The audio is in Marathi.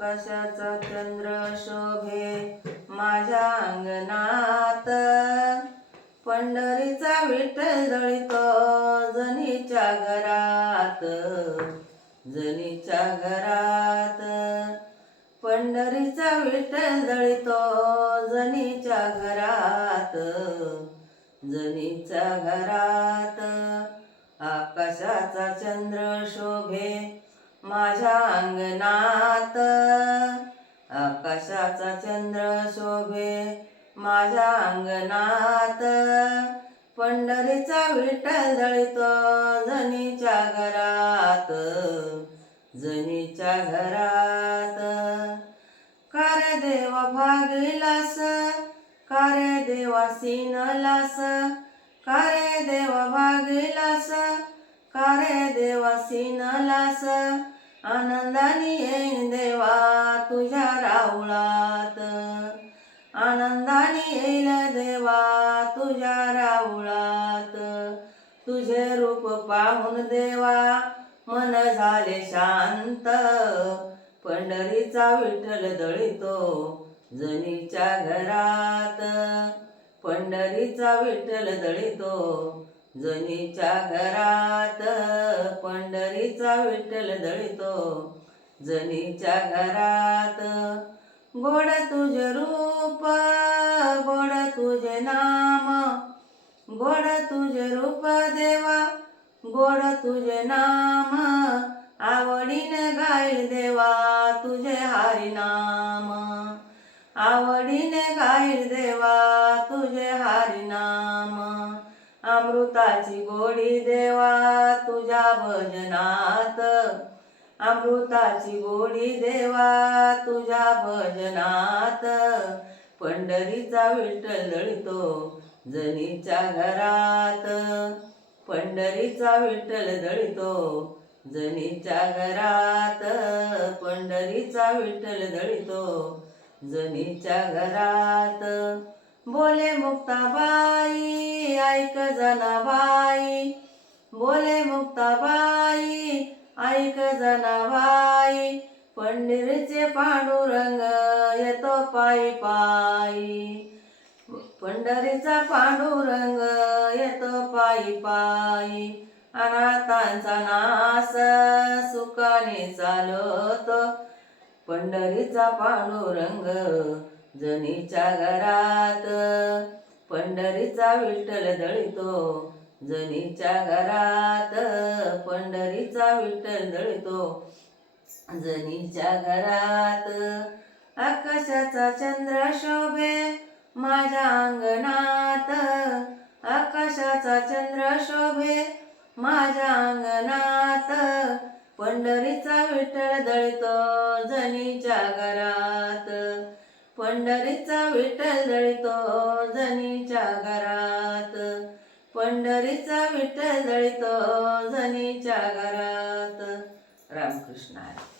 आकाशाचा चंद्र शोभे माझ्या अंगणात, पंढरीचा विठ्ठल दळीतो जनीच्या घरात, जनीच्या घरात. पंढरीचा विठ्ठल दळीतो जनीच्या घरात, जनीच्या घरात. आकाशाचा चंद्र शोभे माझ्या अंगणात, आकाशाचा चंद्र शोभे माझ्या अंगणात, पंढरीचा विठ्ठल दळीतो जनीच्या घरात, जनीच्या घरात. का रे देवा भागिलास, का रे देवा सीनलास, का रे देवा भागिलास, का रे देवा सीनलास. आनंदाने येईन देवा तुझ्या राऊळात, आनंदाने येईल देवा तुझ्या राऊळात. तुझे रूप पाहून देवा मन झाले शांत, पंढरीचा विठ्ठल दळीतो जनीच्या घरात, पंढरीचा विठ्ठल दळीतो जनीच्या घरात, पंढरीचा विठ्ठल दळीतो जनीच्या घरात. गोड तुझे रूप, गोड तुझे नाम, गोड तुझे रूप देवा, गोड तुझे नाम. आवडीने गाईल देवा तुझे हरिनाम, आवडीने गाईल देवा तुझे हरिनाम. अमृताची गोडी देवा तुझ्या भजनात, अमृताची गोडी देवा तुझ्या भजनात. पंढरीचा विठ्ठल दळीतो जनीच्या घरात, पंढरीचा विठ्ठल दळीतो जनीच्या घरात, पंढरीचा विठ्ठल दळीतो जनीच्या घरात. बोले मुक्ताबाई ऐक जनाबाई, बोले मुक्ताबाई ऐक जनाबाई. पंढरीचे पांडुरंग येतो पायी पायी, पंढरीचा पांडुरंग येतो पायी पायी. अनाथांचा नास सुखाने चालतो, पंढरीचा पांडुरंग जनीच्या घरात, पंढरीचा विठ्ठल दळीतो जनीच्या घरात, पंढरीचा विठ्ठल दळीतो जनीच्या घरात. आकाशाचा चंद्र शोभे माझ्या अंगणात, आकाशाचा चंद्र शोभे माझ्या अंगणात, पंढरीचा विठ्ठल दळीतो जनीच्या घरात, पंढरीचा विठ्ठल दळीतो जनीच्या घरात, पंढरीचा विठ्ठल दळीतो जनीच्या घरात. रामकृष्ण हरी.